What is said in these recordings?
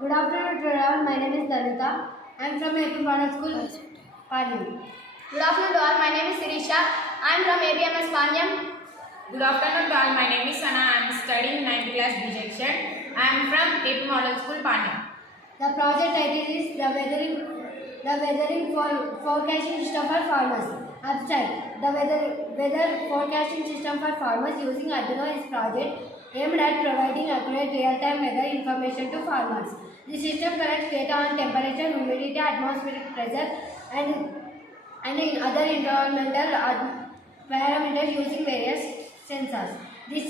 Good afternoon to all. My name is Danita. I am from AP Model School, Panyam. Good afternoon to all. My name is Sirisha. I am from ABMS Panyam. Good afternoon to all. My name is Sana. I am studying 9th class B section. I am from AP Model School, Panya. The project title is the weathering forecasting system for farmers. Abstract. The weather forecasting system for farmers using Arduino is project aimed at providing accurate real-time weather information to farmers. The system collects data on temperature, humidity, atmospheric pressure, and in other environmental parameters using various sensors. The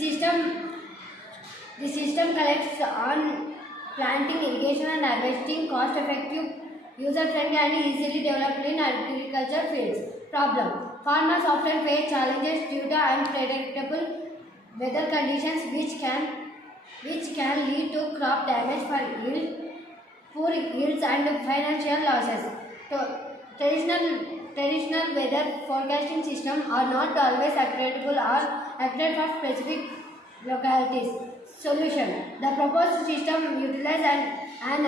system collects on planting, irrigation, and harvesting cost-effective, user-friendly, and easily developed in agriculture fields. Problem: farmers often face challenges due to unpredictable weather conditions, which can lead to crop damage for poor yields, and financial losses. So, traditional weather forecasting systems are not always accurate or accurate for specific localities. Solution: the proposed system utilizes an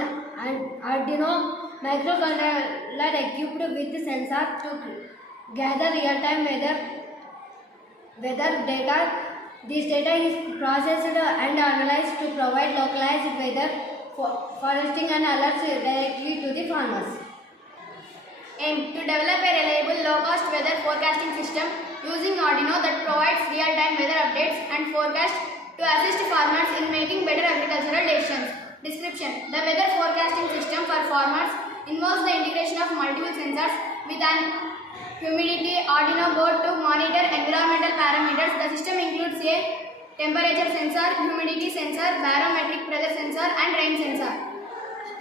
Arduino microcontroller equipped with sensor to gather real-time weather data. This data is processed and analyzed to provide localized weather forecasting and alerts directly to the farmers. Aim to develop a reliable, low-cost weather forecasting system using Arduino that provides real-time weather updates and forecasts to assist farmers in making better agricultural decisions. Description: the weather forecasting system for farmers involves the integration of multiple sensors with an humidity Arduino board to monitor environmental parameters. The system includes a temperature sensor, humidity sensor, barometric pressure sensor, and rain sensor.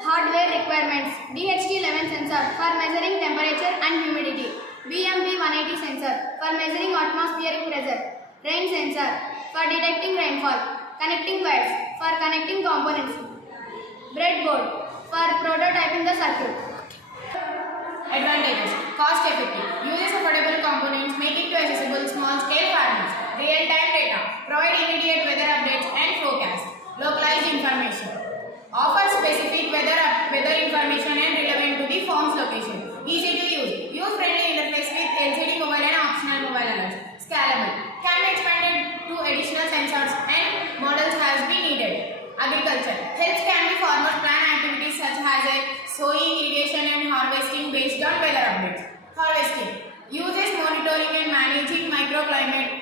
Hardware requirements: DHT11 sensor for measuring temperature and humidity, BMP180 sensor for measuring atmospheric pressure, rain sensor for detecting rainfall, connecting wires for connecting components, breadboard for prototyping the circuit. Advantages: cost effective, uses affordable components, making to accessible small scale farmers, real-time data, provide immediate weather updates and forecasts, localized information, offers specific weather information and relevant to the farm's location, easy to use friendly interface with LCD mobile and optional mobile alerts, scalable, can be expanded to additional sensors and models as be needed. Agriculture: helps can be farmers plan activities such as sowing, irrigation and harvesting based on weather updates. Harvesting: uses monitoring and managing microclimate